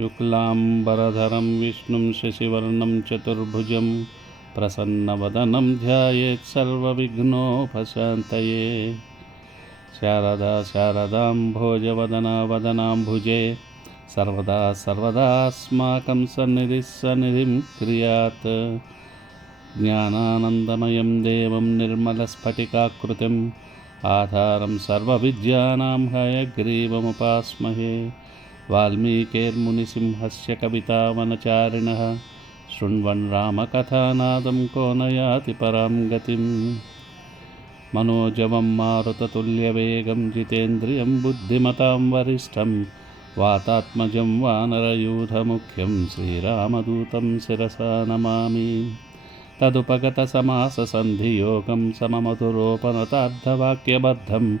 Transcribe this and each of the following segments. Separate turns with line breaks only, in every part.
शुक्लाम्बरधरं विष्णुं शशिवर्णं चतुर्भुजं प्रसन्नवदनं ध्यायेत् सर्वविघ्नोपशान्तये शारदा शारदां भोजवदना वदनाम्भुजे सर्वदा सर्वदास्माकं सन्निधिः सन्निधिं क्रियात् ज्ञानानन्दमयं देवं निर्मलस्फटिकाकृतिम् आधारं सर्वविद्यानां हयग्रीवमुपास्महे वाल्मीकेर्मुनिसिंहस्य कवितावनचारिणः। शृण्वन् रामकथानादं को न याति परां गतिम्। मनोजवं मारुततुल्यवेगं जितेन्द्रियं बुद्धिमतां वरिष्ठं। वातात्मजं वानरयूथमुख्यं श्रीरामदूतं शिरसा नमामि। तदुपगतसमाससन्धियोगं सममधुरोपनतार्धवाक्यबद्धं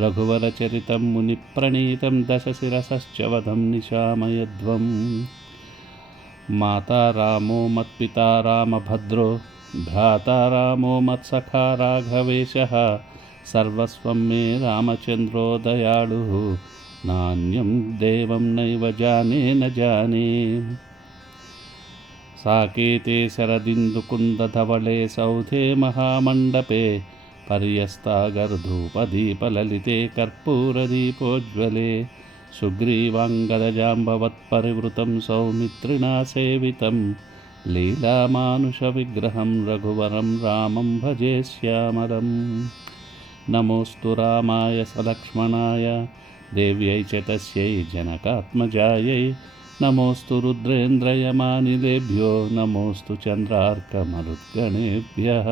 रघुवरचरितं मुनिप्रणीतं दशशिरसश्च वधं निशामयध्वम् माता रामो मत्पिता रामभद्रो भ्राता रामो मत्सखा राघवेशः सर्वस्वं मे रामचन्द्रो दयाळुः नान्यं देवं नैव जाने न जाने साकेते शरदिन्दुकुन्दधवले सौधे महामण्डपे पर्यस्तागर्धूपदीपललिते कर्पूरदीपोज्ज्वले सुग्रीवाङ्गदजाम्बवत्परिवृतं सौमित्रिणा सेवितं लीलामानुषविग्रहं रघुवरं रामं भजे श्यामलम् नमोऽस्तु रामाय सलक्ष्मणाय, देव्यै च तस्यै जनकात्मजायै, नमोऽस्तु रुद्रेन्द्रयमानिलेभ्यो, नमोऽस्तु चन्द्रार्कमरुद्गणेभ्यः।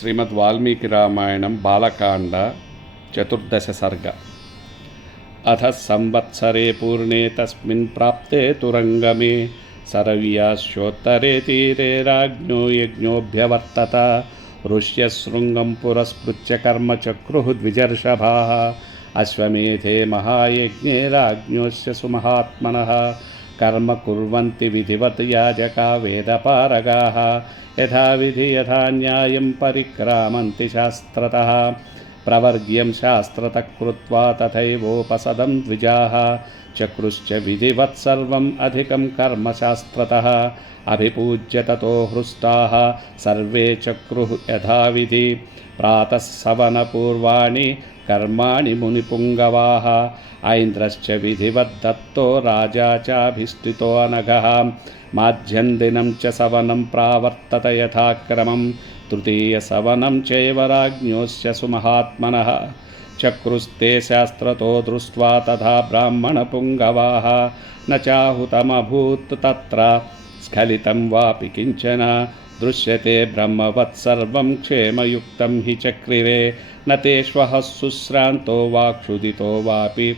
శ్రీమద్ వాల్మీకి రామాయణం బాలకాండ చతుర్దశ సర్గ. అథ సంవత్సరే పూర్ణే తస్మిన్ ప్రాప్తే తురంగమే. సరవ్యాశ్చోత్తరే తీరే రాజ్ఞో యజ్ఞోభ్యవర్తత. ఋష్యశృంగం పురస్పృత్య కర్మచక్రుः ద్విజర్షభా. అశ్వమేధే మహాయజ్ఞే రాజ్ఞోస్య సుమహాత్మన. कर्म कुर्वन्ति विधिवत् याजका वेदपारगाः यथाविधि यथा न्यायं परिक्रामन्ति शास्त्रतः। प्रवर्ग्यं शास्त्रतः कृत्वा तथैवोपसदं द्विजाः। चक्रुश्च विधिवत् सर्वम् अधिकं कर्म शास्त्रतः। अभिपूज्य ततो हृष्टाः। सर्वे चक्रुः यथाविधि प्रातः सवनपूर्वाणि कर्माणि मुनिपुङ्गवाः, ऐन्द्रश्च विधिवद्दत्तो राजा चाभिष्ठितोऽनघः माध्यन्दिनं च सवनं प्रावर्तत यथाक्रमं तृतीयसवनं चैव राज्ञोश्च सुमहात्मनः। चक्रुस्ते शास्त्रतो दृष्ट्वा तथा ब्राह्मणपुङ्गवाः, न चाहुतमभूत् तत्र, स्खलितं वापि किंचन, दृश्यते ब्रह्मवत्सर्वं क्षेमयुक्तं हि चक्रिरे। न तेष्वः शुश्रान्तो वा क्षुदितो वापि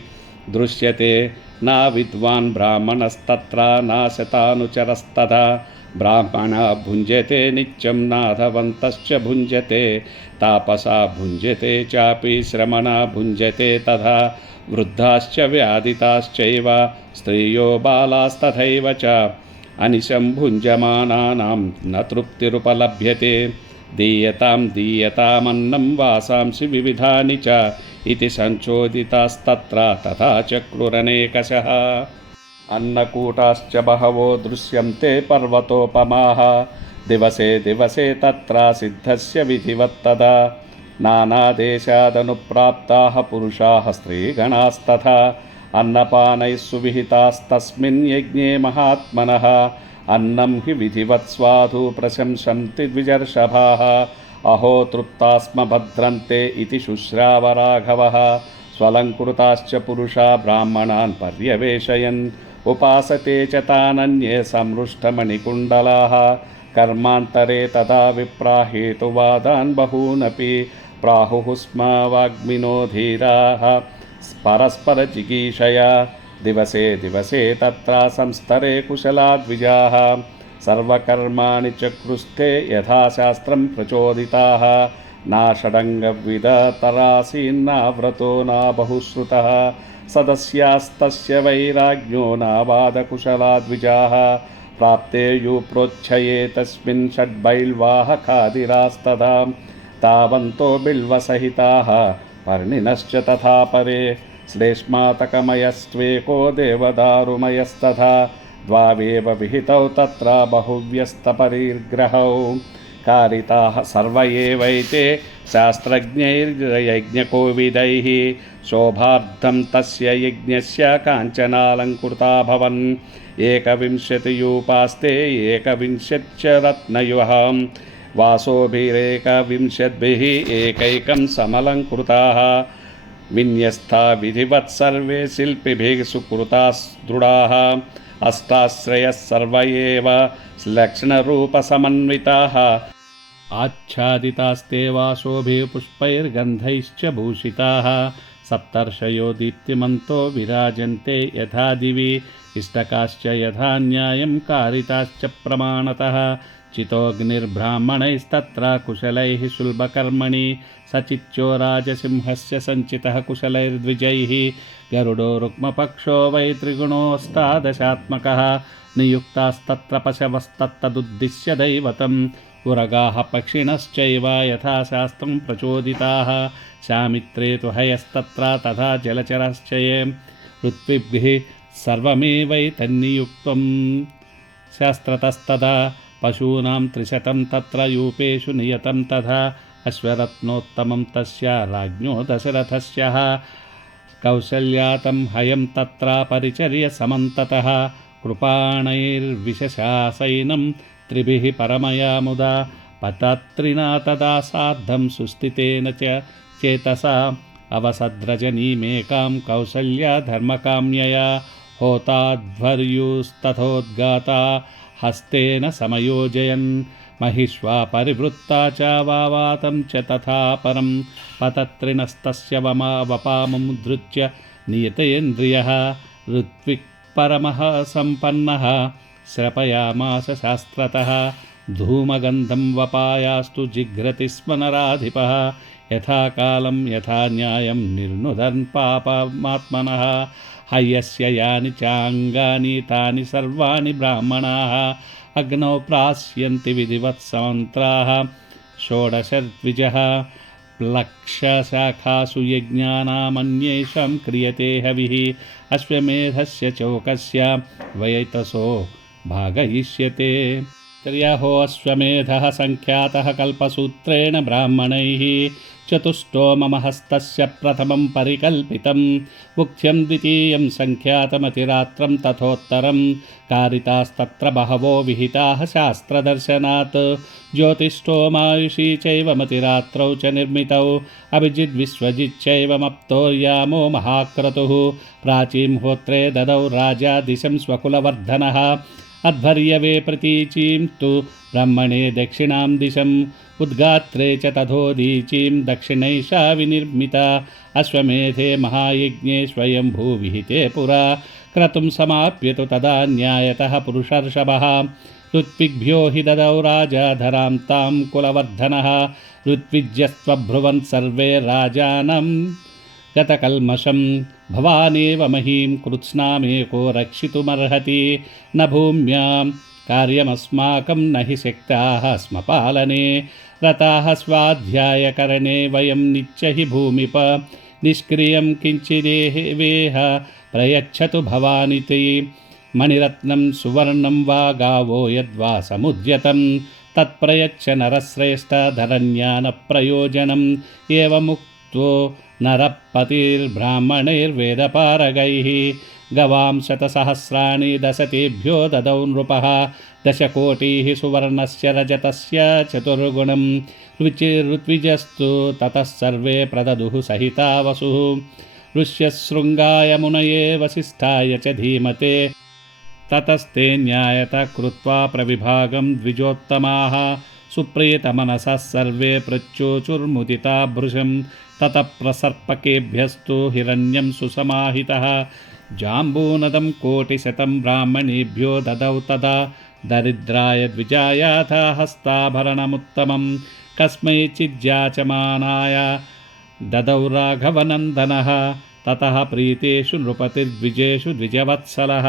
दृश्यते न विद्वान् ब्राह्मणस्तत्र नाशतानुचरस्तथा। ब्राह्मणा भुञ्जते नित्यं नाधवन्तश्च भुञ्जते, तापसा भुञ्जते चापि श्रमणा भुञ्जते तथा, वृद्धाश्च व्याधिताश्चैव, स्त्रियो बालास्तथैव च। अनिशं भुञ्जमानानां न तृप्तिरुपलभ्यते। दीयतां दीयतामन्नं वासांसि विविधानि च इति सञ्चोदितास्तत्र तथा चक्रुरनेकशः अन्नकूटाश्च बहवो दृश्यन्ते पर्वतोपमाः दिवसे दिवसे तत्र सिद्धस्य विधिवत्तदा नानादेशादनुप्राप्ताः पुरुषाः स्त्रीगणास्तथा अन्नपानैः सुविहितास्तस्मिन् यज्ञे महात्मनः अन्नं हि विधिवत् स्वाधु प्रशंसन्ति द्विजर्षभाः। अहो, तृप्तास्म भद्रन्ते इति शुश्रावराघवः। स्वलङ्कृताश्च पुरुषा ब्राह्मणान् पर्यवेशयन्। उपासते च तानन्ये संमृष्टमणिकुण्डलाः कर्मान्तरे तदा विप्राहेतुवादान् बहूनपि। प्राहुः स्म वाग्मिनो धीराः। परस्परजिगीषया दिवसे दिवसे तत्र संस्तरे कुशलाद्विजाः सर्वकर्माणि चक्रुस्थे यथाशास्त्रं प्रचोदिताः नाषडङ्गविदतरासीन्नाव्रतो न बहुश्रुतः सदस्यास्तस्य वैराग्यो नावादकुशलाद्विजाः प्राप्तेयुप्रोच्छये तस्मिन् षड्बैल्वाहखादिरास्तदा तावन्तो बिल्वसहिताः पर्णिनश्च तथा परे श्लेष्मातकमयस्त्वेको देवदारुमयस्तथा द्वावेव विहितौ तत्र बहुव्यस्तपरिग्रहौ कारिताः सर्व एवैते शास्त्रज्ञैर्यज्ञकोविदैः शोभार्थं तस्य यज्ञस्य काञ्चनालङ्कृताभवन् एकविंशतियूपास्ते एकविंशच्च रत्नयुः वासोभिरेकविंशद्भिः एकैकं समलङ्कृताः विन्यस्ता विधिवत् सर्वे शिल्पिभिः सुकृताः दृढाः अष्टाश्रयः सर्व एव लक्षणरूपसमन्विताः।
आच्छादितास्ते वासोभिः पुष्पैर्गन्धैश्च भूषिताः। सप्तर्षयो दीप्तिमन्तो विराजन्ते यथा दिवि। इष्टकाश्च यथा न्यायं कारिताश्च प्रमाणतः। चितोऽग्निर्ब्राह्मणैस्तत्र कुशलैः सुलभकर्मणि सचित्यो राजसिंहस्य सञ्चितः कुशलैर्द्विजैः गरुडो रुक्मपक्षो वै त्रिगुणोऽष्टादशात्मकः नियुक्तास्तत्र पशवस्तत्तदुद्दिश्य दैवतम् उरगाः पक्षिणश्चैव यथाशास्त्रं प्रचोदिताः शामित्रे तु हयस्तत्र तथा जलचरश्च ये ऋत्विभिः सर्वमेवैतन्नियुक्तं शास्त्रतस्तदा पशूनां त्रिशतं तत्र यूपेषु नियतं तथा अश्वरत्नोत्तमं तस्य राज्ञो दशरथस्य। कौसल्यातं हयं तत्र परिचर्यसमन्ततः कृपाणैर्विशशासैनं त्रिभिः परमया मुदा। पतत्रिना तदा सार्धं सुस्थितेन च चेतसा। अवसद्रजनीमेकां कौसल्या धर्मकाम्यया। होताध्वर्युस्तथोद्गाता। हस्तेन समयोजयन् महिष्वा परिवृत्ता च वावातं च तथा परं पतत्रिणस्तस्य वमा वपामुद्धृत्य नियतेन्द्रियः ऋत्विक्परमः सम्पन्नः श्रपयामास शास्त्रतः धूमगन्धं वपायास्तु जिघ्रति स्म नराधिपः यथा यथा न्यायं निर्नुदन् पापमात्मनः। हयस्य यानि चाङ्गानि, तानि सर्वाणि ब्राह्मणाः। अग्नौ प्रास्यन्ति विधिवत्समन्त्राः। षोडशद्विजः लक्षशाखासु यज्ञानामन्येषां क्रियते हविः। अश्वमेधस्य चौकस्य वयैतसो भागयिष्यते। त्र्यहोऽश्वमेधः सङ्ख्यातः कल्पसूत्रेण ब्राह्मणैः। चतुष्टो मम हस्तस्य प्रथमं परिकल्पितं, मुख्यं द्वितीयं सङ्ख्यातमतिरात्रं तथोत्तरं, कारितास्तत्र बहवो विहिताः शास्त्रदर्शनात्। ज्योतिष्ठोमायुषी चैव मतिरात्रौ च निर्मितौ अभिजिद्विश्वजिच्चैवमप्तोर्यामो महाक्रतुः। प्राचीं होत्रे ददौ राजा दिशं स्वकुलवर्धनः, अध्वर्यवे प्रतीचीं तु ब्रह्मणे दक्षिणां दिशम्। उद्गात्रे च तथोदीचीं दक्षिणैषा विनिर्मिता अश्वमेधे महायज्ञे स्वयंभूविहिते पुरा। क्रतुं समाप्य तु तदा न्यायतः पुरुषर्षभः। ऋत्विग्भ्यो हि ददौ राजा धरां तां कुलवर्धनः। ऋत्विज्यस्त्वब्रुवन् सर्वे राजानं। गतकल्मषं भवानेव महीं कृत्स्नामेको रक्षितुमर्हति। न भूम्यां कार्यमस्माकं न हि शक्ताः स्म पालने रताः स्वाध्यायकरणे वयं नित्य हि भूमिप निष्क्रियं किञ्चिदेवेह प्रयच्छतु भवानिति मणिरत्नं सुवर्णं वा गावो यद्वा समुद्यतं तत्प्रयच्छ नरश्रेष्ठधरज्ञानप्रयोजनम् एवमुक्तो नरपतिर्ब्राह्मणैर्वेदपारगैः गवां शतसहस्राणि दशतेभ्यो ददौ नृपः। दशकोटिः सुवर्णस्य रजतस्य चतुर्गुणं। रुचि ऋत्विजस्तु ततः सर्वे प्रददुः सहिता वसुः ऋष्यशृङ्गाय मुनये वसिष्ठाय च धीमते। ततस्ते न्यायत कृत्वा प्रविभागं द्विजोत्तमाः। सुप्रीतमनसः सर्वे प्रच्योचुर्मुदिता भृशं ततः प्रसर्पकेभ्यस्तु हिरण्यं सुसमाहितः। जाम्बूनदं कोटिशतं ब्राह्मणेभ्यो ददौ तदा दरिद्राय द्विजायाथ हस्ताभरणमुत्तमं कस्मैचिज्याचमानाय ददौ राघवनन्दनः ततः प्रीतेषु नृपतिर्द्विजेषु द्विजवत्सलः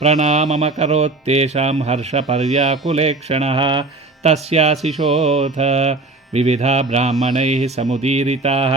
प्रणाममकरोत्तेषां हर्षपर्याकुलेक्षणः तस्याशिशोऽथ विविधा ब्राह्मणैः समुदीरिताः,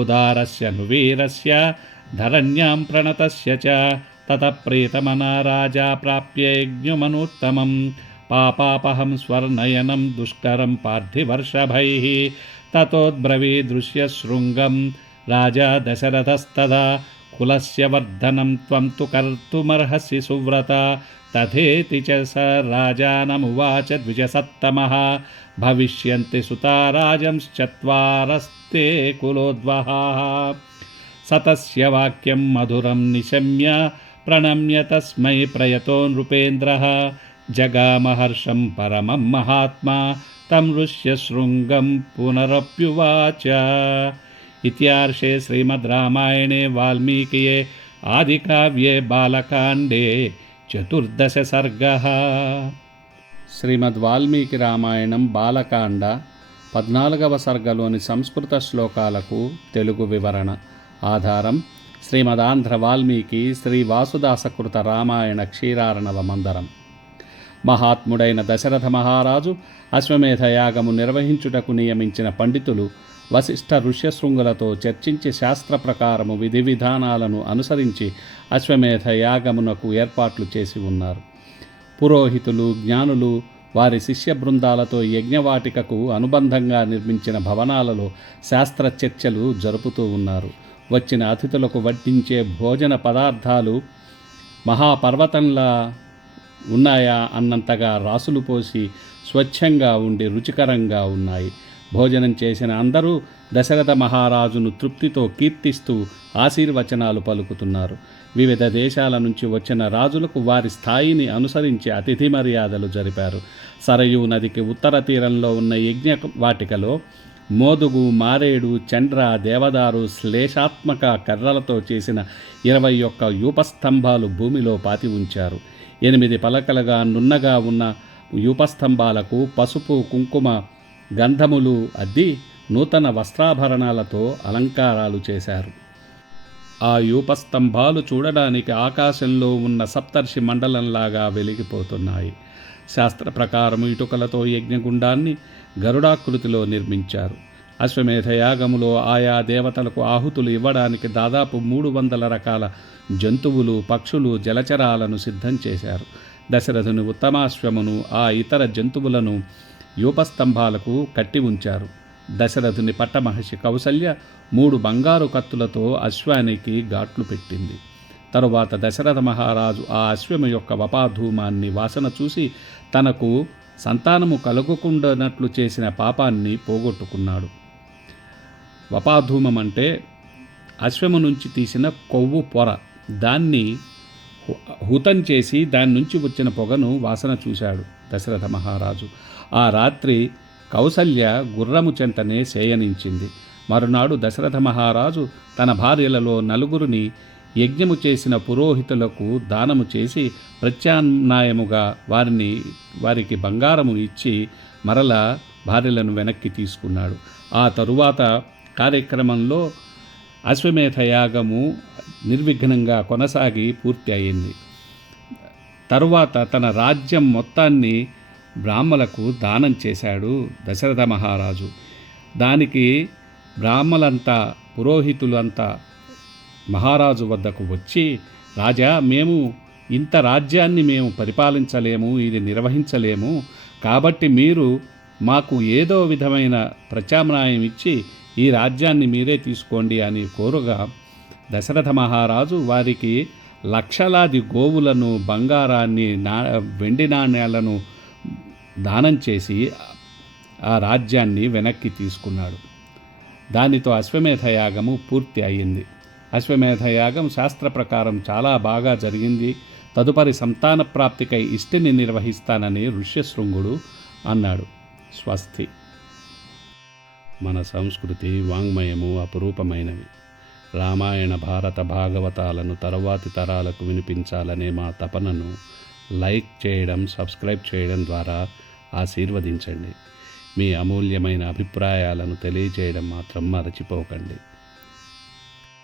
उदारस्य नुवीरस्य धरण्यां प्रणतस्य च ततः प्रीतमना राजा प्राप्य यज्ञमनुत्तमं पापापहं स्वर्णयनं दुष्करं पार्थिवर्षभैः। ततोद्ब्रवीदृश्यशृङ्गं राजा दशरथस्तदा कुलस्य वर्धनं त्वं तु कर्तुमर्हसि सुव्रता। तथेति च स राजानमुवाच द्विजसत्तमः। भविष्यन्ति सुता राजंश्चत्वारस्ते कुलोद्वहाः। स तस्य वाक्यं मधुरं निशम्य प्रणम्य तस्मै प्रयतो नृपेन्द्रः जगामहर्षं परमं महात्मा तं ऋष्यशृङ्गं पुनरप्युवाच इत्यार्षे श्रीमद् रामायणे वाल्मीकिये आदिकाव्ये बालकाण्डे చతుర్దశసర్గः
శ్రీమద్ వాల్మీకి రామాయణం బాలకాండ పద్నాలుగవ సర్గలోని సంస్కృత శ్లోకాలకు తెలుగు వివరణ ఆధారం శ్రీమదాంధ్ర వాల్మీకి శ్రీ వాసుదాసకృత రామాయణ క్షీరారణవ మందరం మహాత్ముడైన దశరథ మహారాజు అశ్వమేధ యాగము నిర్వహించుటకు నియమించిన పండితులు వశిష్ఠ ఋష్యశృంగులతో చర్చించి శాస్త్ర ప్రకారము విధి విధానాలను అనుసరించి అశ్వమేధ యాగమునకు ఏర్పాట్లు చేసి ఉన్నారు. పురోహితులు జ్ఞానులు వారి శిష్య బృందాలతో యజ్ఞవాటికకు అనుబంధంగా నిర్మించిన భవనాలలో శాస్త్ర చర్చలు జరుపుతూ ఉన్నారు. వచ్చిన అతిథులకు వడ్డించే భోజన పదార్థాలు మహాపర్వతంలా ఉన్నాయా అన్నంతగా రాసులు పోసి స్వచ్ఛంగా ఉండి రుచికరంగా ఉన్నాయి. భోజనం చేసిన అందరూ దశరథ మహారాజును తృప్తితో కీర్తిస్తూ ఆశీర్వచనాలు పలుకుతున్నారు. వివిధ దేశాల నుంచి వచ్చిన రాజులకు వారి స్థాయిని అనుసరించి అతిథి మర్యాదలు జరిపారు. సరయూ నదికి ఉత్తర తీరంలో ఉన్న యజ్ఞ వాటికలో మోదుగు మారేడు చండ్ర దేవదారు శ్లేషాత్మక కర్రలతో చేసిన ఇరవై ఒక్క యూపస్తంభాలు భూమిలో పాతి ఉంచారు. ఎనిమిది పలకలుగా నున్నగా ఉన్న యూపస్తంభాలకు పసుపు కుంకుమ గంధములు అద్ది నూతన వస్త్రాభరణాలతో అలంకారాలు చేశారు. ఆ యూపస్తంభాలు చూడడానికి ఆకాశంలో ఉన్న సప్తర్షి మండలంలాగా వెలిగిపోతున్నాయి. శాస్త్ర ప్రకారం ఇటుకలతో యజ్ఞగుండాన్ని గరుడాకృతిలో నిర్మించారు. అశ్వమేధ యాగములో ఆయా దేవతలకు ఆహుతులు ఇవ్వడానికి దాదాపు మూడు వందల రకాల జంతువులు పక్షులు జలచరాలను సిద్ధం చేశారు. దశరథుని ఉత్తమాశ్వమును ఆ ఇతర జంతువులను యూపస్తంభాలకు కట్టి ఉంచారు. దశరథుని పట్టమహర్షి కౌసల్య మూడు బంగారు కత్తులతో అశ్వానికి ఘాట్లు పెట్టింది. తరువాత దశరథ మహారాజు ఆ అశ్వము యొక్క వపాధూమాన్ని వాసన చూసి తనకు సంతానము కలుగుకుండానట్లు చేసిన పాపాన్ని పోగొట్టుకున్నాడు. వపాధూమం అంటే అశ్వము నుంచి తీసిన కొవ్వు పొర. దాన్ని హు- హుతం చేసి దాని నుంచి వచ్చిన పొగను వాసన చూశాడు దశరథ మహారాజు. ఆ రాత్రి కౌసల్య గుర్రము చెంతనే శయనించింది. మరునాడు దశరథ మహారాజు తన భార్యలలో నలుగురిని యజ్ఞము చేసిన పురోహితులకు దానము చేసి ప్రత్యామ్నాయముగా వారిని వారికి బంగారము ఇచ్చి మరల భార్యలను వెనక్కి తీసుకున్నాడు. ఆ తరువాత కార్యక్రమంలో అశ్వమేధ యాగము నిర్విఘ్నంగా కొనసాగి పూర్తి అయింది. తరువాత తన రాజ్యం మొత్తాన్ని బ్రాహ్మలకు దానం చేశాడు దశరథ మహారాజు. దానికి బ్రాహ్మలంతా పురోహితులంతా మహారాజు వద్దకు వచ్చి రాజా మేము ఇంత రాజ్యాన్ని మేము పరిపాలించలేము ఇది నిర్వహించలేము. కాబట్టి మీరు మాకు ఏదో విధమైన ప్రత్యామ్నాయం ఇచ్చి ఈ రాజ్యాన్ని మీరే తీసుకోండి అని కోరుగా దశరథ మహారాజు వారికి లక్షలాది గోవులను బంగారాన్ని నా వెండి నాణ్యాలను దానం చేసి ఆ రాజ్యాన్ని వెనక్కి తీసుకున్నాడు. దానితో అశ్వమేధ యాగము పూర్తి అయింది అశ్వమేధ యాగం శాస్త్ర ప్రకారం చాలా బాగా జరిగింది. తదుపరి సంతాన ప్రాప్తికై ఇష్టిని నిర్వహిస్తానని ఋష్యశృంగుడు అన్నాడు. స్వస్తి. మన సంస్కృతి వాంగ్మయము అపురూపమైనవి. రామాయణ భారత భాగవతాలను తరువాతి తరాలకు వినిపించాలనే మా తపనను లైక్ చేయడం సబ్స్క్రైబ్ చేయడం ద్వారా ఆశీర్వదించండి. మీ అమూల్యమైన అభిప్రాయాలను తెలియజేయడం మాత్రం మరచిపోకండి.